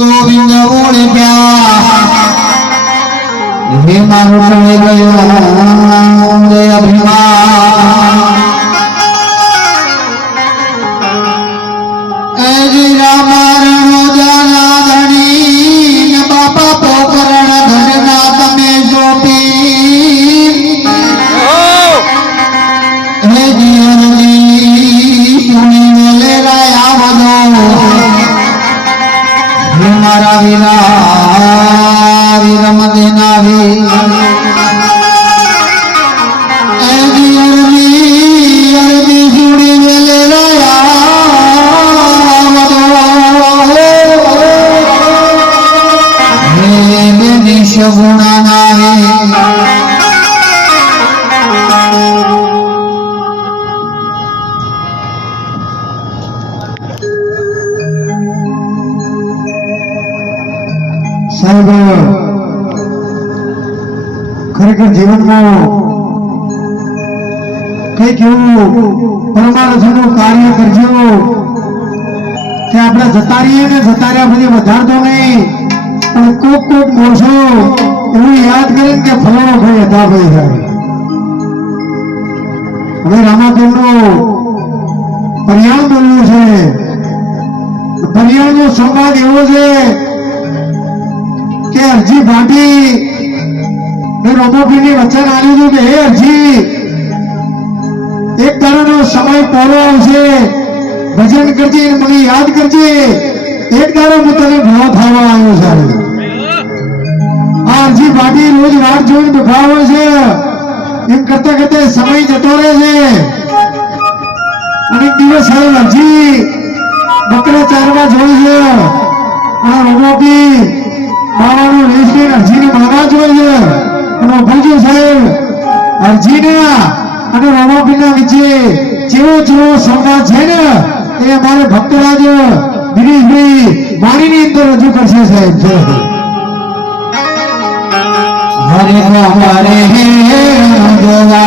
गोविंद बोले क्या हे मारो चले गयो रे अभिमान जी रामारण जाना धनी न बापा पोकरण धरना तमे सोपी हे जी सुनी मेले राया वदो हे मारा वीरा वीरम देना वी सुनी मेले राया गुणा नाहे साहब खरेखर जीवन में कई परमाणु कार्य करजो कि आप जता रहीए ने जता रहा बधी वधारतो नहीं कोक मोसो એવું યાદ કરીને કે ફલાણો ભાઈ હતા ભાઈ જાય હવે રામાપીરનું પર્યાણ બોલવું છે પર્યાણનો સંવાદ એવો છે કે અરજી ભાટી મેં રામાપીરની વચન આપ્યું હતું કે હે અરજી એક દાડાનો સમય પહોળો આવશે ભજન કરજે મને યાદ કરજે એક દાડો હું તને ભાવ થવા આવ્યો સાહેબ અરજી ભાટી રોજ રાત જોઈને બેઠા હોય છે એમ કરતા કરતા સમય જતો રહે છે અને દિવસ સાહેબ અરજી બકરા ચારવા જોઈ છે અને રમોપી બાવાનું રેસને અરજીને મારવા જોઈ છે અને ભૂજો સાહેબ અરજીને અને રમોપીના વચ્ચે જેવો સંવાદ છે ને એ અમારે ભક્તરાજ દિનેશભાઈ વાણીની અંદર રજૂ કરશે સાહેબ છે हरे हरे गोवा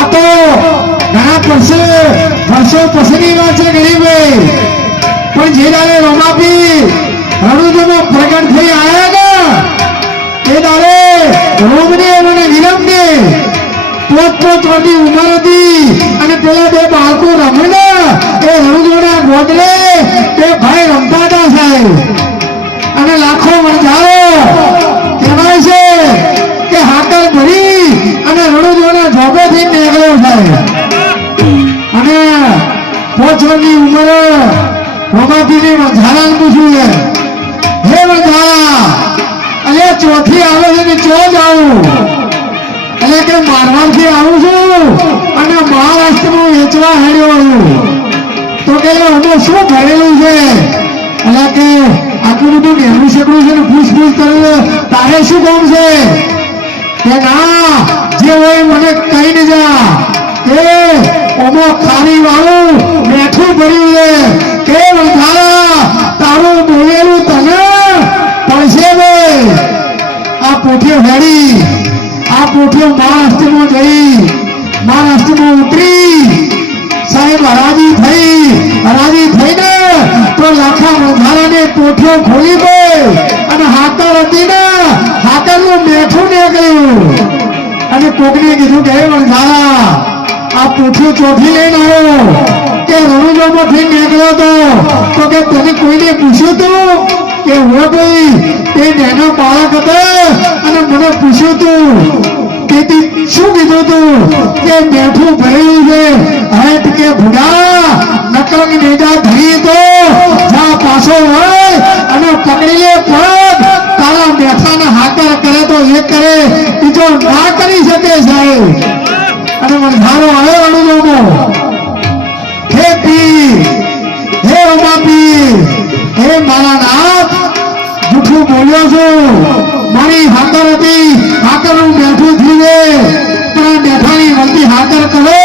આ તો ઘણા વર્ષો પછીની વાત છે ગરીબભાઈ, પણ જે દાડે રમાપી રણુજોમાં પ્રગટ થઈ આવ્યા ને એ દાડે રોમને અને વિરમને પોત વર્ષની ઉંમર હતી અને પેલા બે બાળકો રમે ને એ રણુજોના ગોદરે બે ભાઈ રમતા હતા સાહેબ, અને લાખો વણઝારો કહેવાય છે કે હાકર ભરી અને રણુજોના જોબેથી નીકળ્યો સાહેબ, અને 5 વર્ષની ઉંમરે રોમાપીને વણઝારાને પૂછ્યું છે, હે વણઝારા અલે ચોથી આવે છે ને ચો જાઉં, એટલે કે મારવાડથી આવું છું અને મહારાષ્ટ્રમાં વેચવા હેડ્યો છું, તો કે આમાં શું ભરેલું છે, એટલે કે આટલું બધું નેહરું શકડું છે ને પૂછપૂછ કરે તારે શું કામ છે, કે ના જે હોય મને કહી ને જા કે ઓમાં ખારી વાળું મેઠું ભર્યું છે, કે વણઝારા તારું બોલેલું તને પડશે બે, આ પોઠિયો હેડી આ પોઠિયો મહારાષ્ટ્રમાં જઈ મહારાષ્ટ્રમાં ઉતરી સાહેબ હરાજી થઈને તો લાખા વણઝારાને પોઠિયો ખોલી ગઈ અને હાકર હતી ને હાકરનું મેઠું નીકળ્યું અને કોકને કીધું કે હે વણઝારા આ પોઠિયો ચોથી લઈને આવ્યો કે રણુજોમાંથી નીકળ્યો તો કે તને કોઈને પૂછ્યું તું કે હો ભાઈ તે નાનો બાળક હતો અને મને પૂછ્યું તું કે શું કીધું તું કે મેઠું ભરેલું છે, હેઠ કે ભૂડા નકલંગ નેજા ધરી તો જા પાછો હોય અને પકડી લે પગ તારા મેઠાના હાકર કરે તો એક કરે બીજો ના કરી શકે સાહેબ, અને વણઝારો આવ્યો રણુજોમાં, હે પીર હે રમાપીર હે મારા નાથ જૂઠું બોલ્યો છું, મારી હાકર હતી હાકરનું મેઠું થયું પણ મેઠાની વળતી હાકર કરો